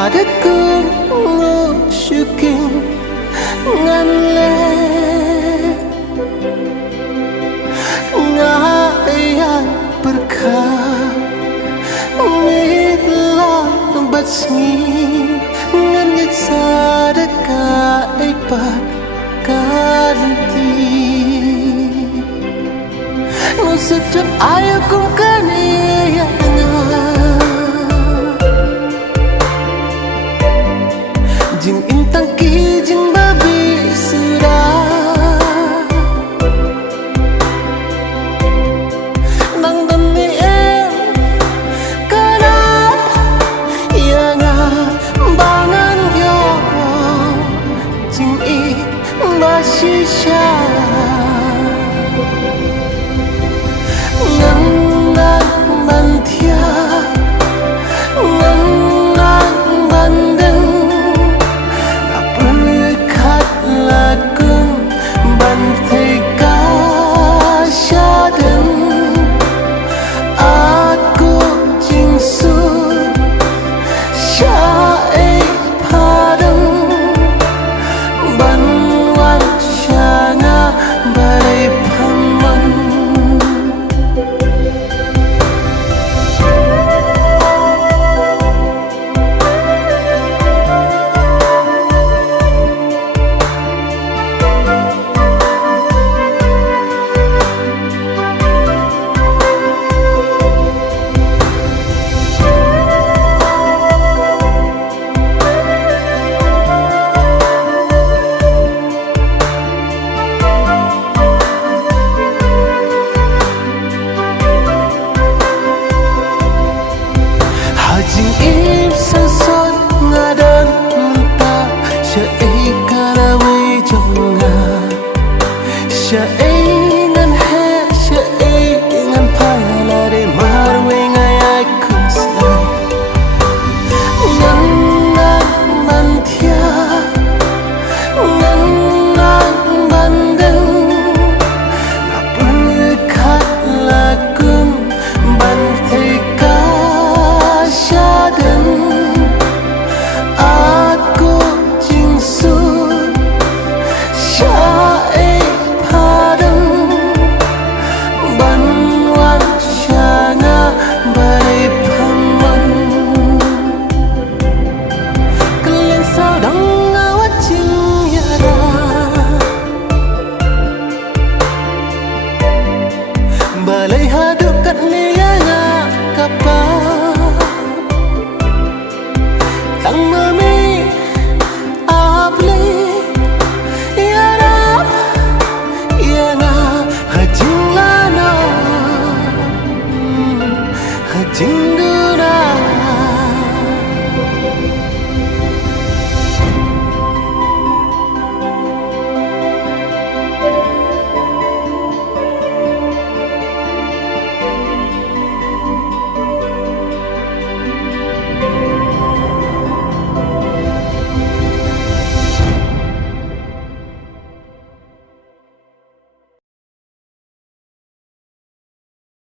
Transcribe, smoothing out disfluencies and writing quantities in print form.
ada ku syuking ngan le ngaya berkah mitlah batsi ngan sadaka ipat karanti no sejak ayo kum kaniya jing intang ki jing babi surah nang dani kana yang bangan yo jing I basisha nang bantia nang bandeng bantai kasyadan aku jingsun syai padang banwan syanga balai paman Hajing im sensor ngadang mentah syai karawi jonga syai